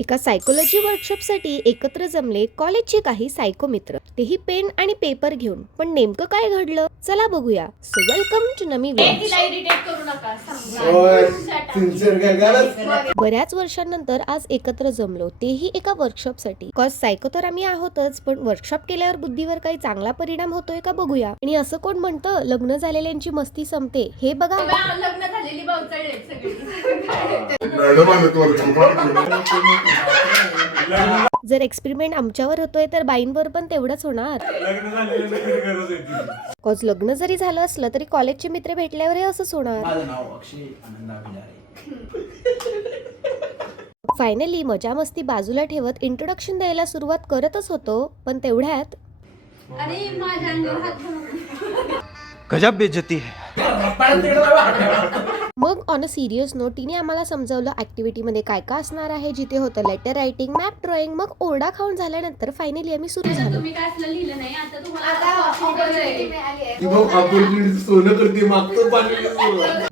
एका सायकोलॉजी वर्कशॉपसाठी एकत्र जमले कॉलेजचे काही सायको मित्र, तेही पेन आणि पेपर घेऊन. पण नेमकं काय घडलं चला बघूया. सो वेलकम टू नमी व्लॉग्स. बऱ्याच वर्षांनंतर आज एकत्र जमलो, तेही एका वर्कशॉपसाठी. कॉज सायको तर आम्ही आहोतच, पण वर्कशॉप केल्यावर बुद्धीवर काही चांगला परिणाम होतोय का बघूया. आणि असं कोण म्हणतं लग्न झालेल्यांची मस्ती संपते, हे बघा. लग्न झालेली भाऊचाळी सगळी. जर एक्सपेरिमेंट आमच्यावर होतोय तर बाईंवर पण तेवढंच होणार. कॉज लग्न जरी झालं असलं तरी कॉलेजचे मित्र भेटल्यावर हे असंच होणार. माझं नाव अक्षय आनंद अभिलारे. फायनली मजा मस्ती बाजूला ठेवत इंट्रोडक्शन द्यायला सुरुवात करतच होतो, पण तेवढ्यात अरे माझ्या अंगावर हात गजब बेइज्जती है. मग ऑन अ सिरियस नोट तिने आम्हाला समजावलं ऍक्टिव्हिटी मध्ये काय काय असणार आहे. जिथे होतं लेटर रायटिंग, मॅप ड्रॉइंग. मग ओरडा खाऊन झाल्यानंतर फायनली आम्ही सुरू झालो. तुम्ही काय असलं लिहिलं नाही, आता तुम्हाला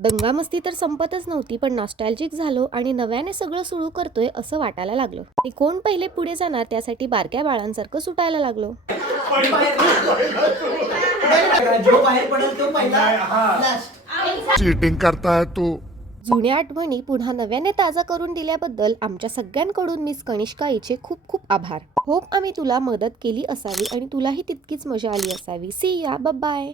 दंगा मस्ती तर संपतच नव्हती, पण नॉस्टॅल्जिक झालो आणि नव्याने सगळं सुरू करतोय असं वाटायला लागलं. ते कोण पहिले पुढे जाणार त्यासाठी बारक्या बाळांसारखं सुटायला लागलो. जो बाहेर पडेल तो पहिला. चीटिंग करता है तू. जुन्या आठवणी पुन्हा नव्याने ताजा करून दिल्याबद्दल आमच्या सगळ्यांकडून मिस कनिष्का हिचे खूप खूप आभार. होप आम्ही तुला मदत केली असावी आणि तुलाही तितकीच मजा आली असावी. सी या, बाय.